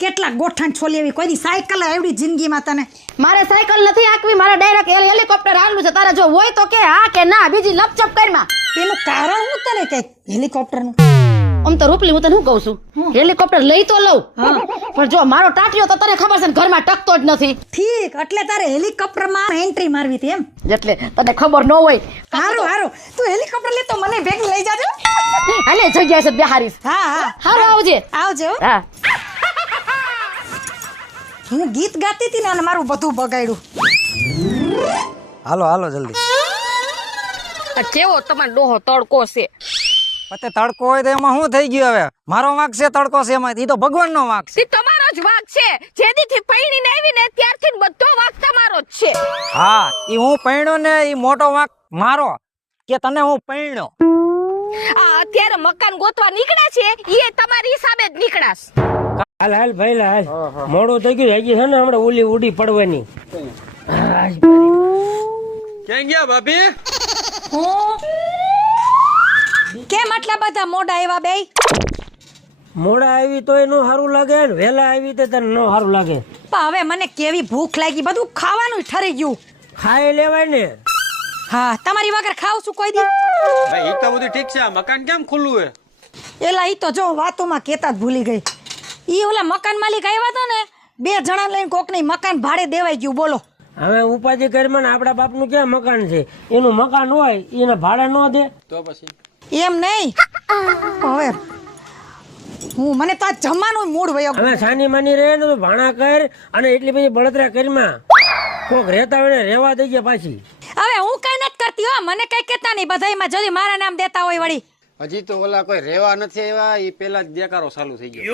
કેટલા ગોઠણ છોલી એવી? કોઈ સાયકલ આવડી જિંદગીમાં તને? મારે સાયકલ નથી આંકવી મારે ડાયરેક્ટ હેલિકોપ્ટર આવેલું છે. તારે જો હોય તો કે હા કે ના બીજી લપચપ કરમાં. એનું કારણ હું તને કે હેલિકોપ્ટરનું. આમ તો રૂપલી હું તને શું કહું છું? હેલિકોપ્ટર લઈ તો લઉં. પણ જો મારો ટાટિયો તો તને ખબર છે ને ઘરમાં ટકતો જ નથી. ઠીક એટલે તારે હેલિકોપ્ટરમાં એન્ટ્રી મારવી હતી એમ? એટલે તને ખબર ન હોય હારું હારું. તું હેલિકોપ્ટર લે તો મને ભેગી લઈ જાજો. હાલે જગ્યા છે બિહારી હા હા. હારું આવજે. આવજો હા. હું ગીત ગાતી હતી ને અને મારું બધું બગાડ્યું. હાલો હાલો જલ્દી. કેવો તમારો ડોહો તડકો છે? પતે તડકો હોય તો એમાં શું થઈ ગયું હવે? મારો વાંક છે તડકો છે એમાં. એ તો ભગવાનનો વાંક છે. તમારો જ વાક છે. જેદીથી પૈણીને આવી ને ત્યારથી બધો વાક તમારો જ છે. હા એ હું પૈણો ને એ મોટો વાંક મારો. કે તને હું પૈણો આ અત્યારે મકાન ગોતવા નીકળ્યા છે એ તમારી હિસાબે જ નીકળાશ. હાલ હાલ ભાઈ હાલ. મોડું થઈ ગયું હજી છે ને હમણાં ઓલી ઉડી પડવાની. ક્યાં ગયા ભાભી? કેમ આટલા બધા મોડા આવ્યા બે મોડા આવી તો નો સારું લાગે ને. વહેલા આવી તો તને નો સારું લાગે. પણ હવે મને કેવી ભૂખ લાગી? બધું ખાવાનું ઠરી ગયું. ખાઈ લેવાય ને. હા તમારી વગર ખાવ છું કોઈ દી? ભાઈ ઈ તો બધું ઠીક છે. મકાન કેમ ખુલ્લું હે એલા ઈ તો જો વાતોમાં કેતા જ ભૂલી ગઈ. ઈ ઓલા મકાન માલિક આવ્યા હતા ને બે જણા લઈને કોકની મકાન ભાડે દેવાઈ ગયું બોલો. હવે ઉપાધિ કરીમાં ને આપણા બાપનું ક્યાં મકાન છે? એનું મકાન હોય એને ભાડે ન દે. તો પછી? એમ નહીં. હવે હું મને તો જમવાનું મૂડ વયો હવે સાની માની રહે ને તો ભાણા કર અને એટલી બધી બળતરા કરીમાં. કોક રહેતા હોય ને રહેવા દઈ ગયા પાછી. હવે હું કઈ નથી કરતી હો. મને કઈ કેતા નહીં. બધાયમાં જલ્દી મારા નામ દેતા હોય વળી. હજી તો ઓલા કોઈ રહેવા નથી આવ્યા એ પેલા જ દેકારો ચાલુ થઈ ગયો.